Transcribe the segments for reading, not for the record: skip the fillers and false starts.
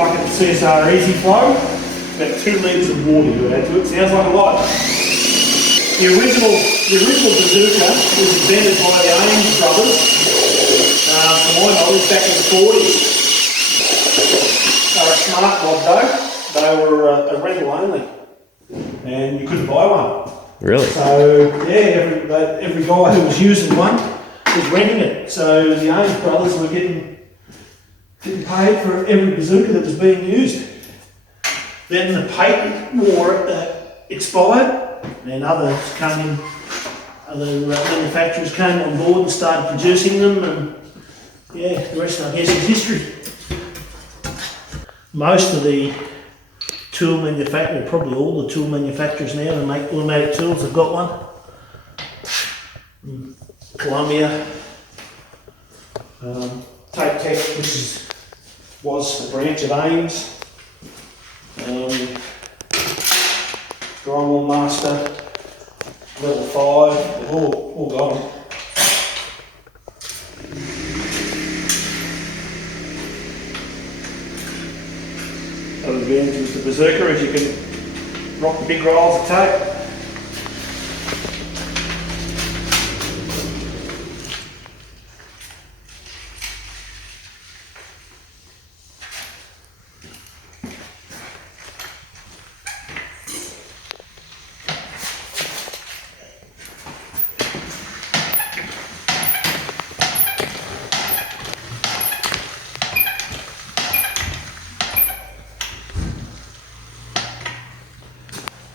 bucket of CSR Easy Flow. About 2 litres of water you add to it. Sounds like a lot. The original bazooka was invented by the Ames brothers, to my knowledge, back in the 40s. They were a smart mob though. They were a rental only, and you couldn't buy one. Really? So yeah, every guy who was using one was renting it. So the Ames brothers were getting paid for every bazooka that was being used. Then the patent war expired, and other manufacturers came on board and started producing them, and yeah, the rest I guess is history. Most of the tool manufacturers, probably all the tool manufacturers now that make automatic tools have got one. Columbia, Tape Tech, which was a branch of Ames. Drywall Master, level 5, they've all got them. Other advantage with the bazooka is you can rock the big rolls of tape.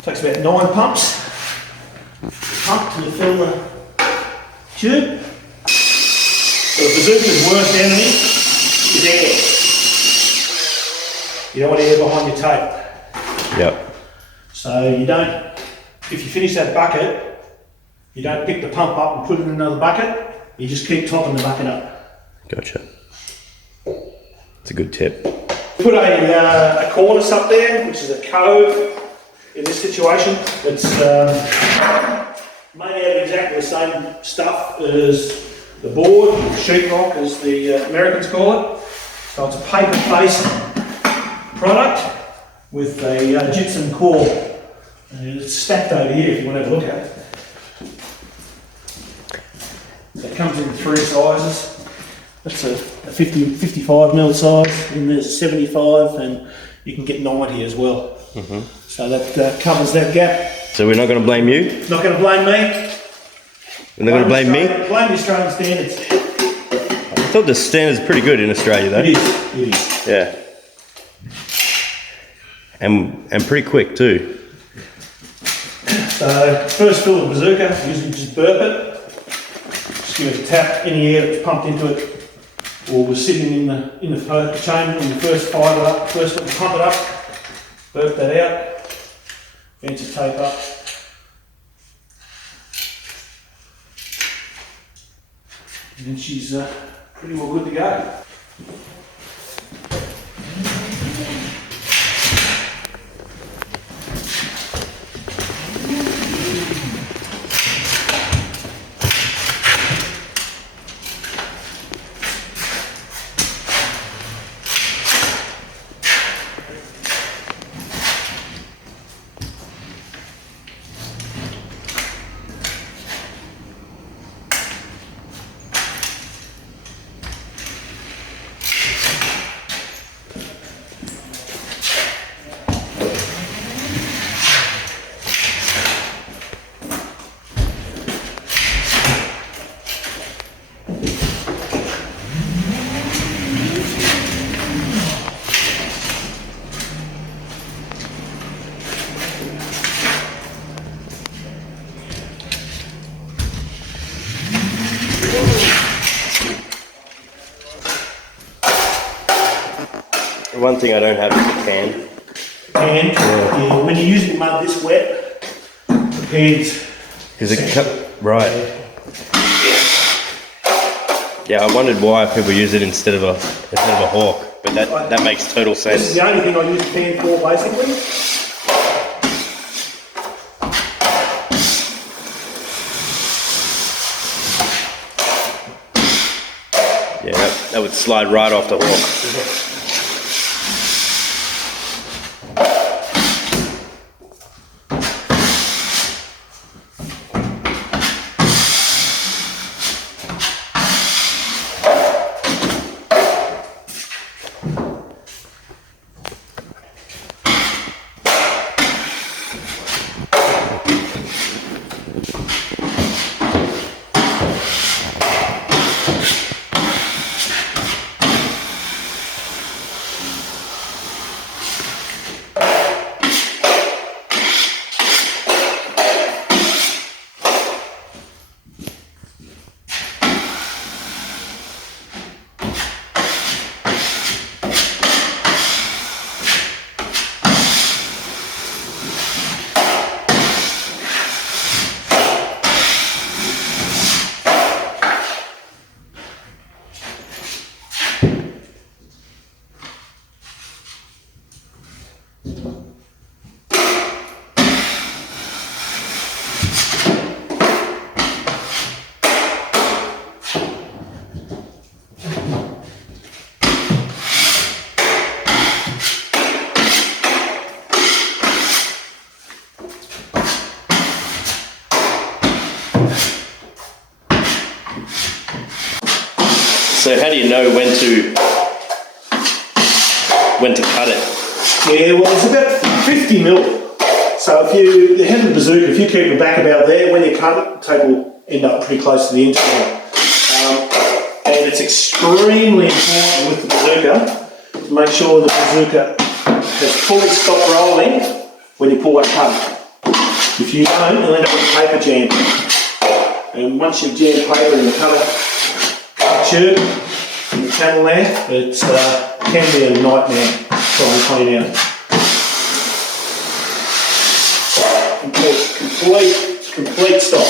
Takes about 9 pumps. Pump till you fill the tube. So the bazooka's worst enemy is air. You don't want air behind your tape. Yep. So you don't, if you finish that bucket, you don't pick the pump up and put it in another bucket. You just keep topping the bucket up. Gotcha. It's a good tip. Put a cornice up there, which is a cove. In this situation, it's made out of exactly the same stuff as the board, sheetrock as the Americans call it. So it's a paper-based product with a gypsum core. And it's stacked over here if you want to have a look at it. So it comes in 3 sizes. That's a 55mm size, and there's a 75, and you can get 90 as well. Mm-hmm. So that covers that gap. So we're not going to blame you? Not going to blame me. We're not going to blame me? Blame the Australian standards. I thought the standard's pretty good in Australia though. It is. Yeah. And pretty quick too. So first fill the bazooka, usually just burp it. Just give it a tap, any air that's pumped into it or was sitting in the chamber when you first fire it up, first when you pump it up, burp that out. Fence the tape up. And then she's pretty well good to go. One thing I don't have is a pan. Pan, yeah, when you're using mud this wet, the pan's... Is it cut? Right. Yeah, I wondered why people use it instead of a hawk, but that makes total sense. This is the only thing I use a pan for, basically. Yeah, that would slide right off the hawk. So how do you know when to cut it? Yeah, well, it's about 50 mil. So if the head of the bazooka, if you keep it back about there, when you cut it, the tape will end up pretty close to the interval. And it's extremely important with the bazooka to make sure the bazooka has fully stopped rolling when you pull that cutter. If you don't, you'll end up with paper jam. And once you've jammed paper in the cutter tube, in the channel there, it can be a nightmare trying to clean out. Complete stop.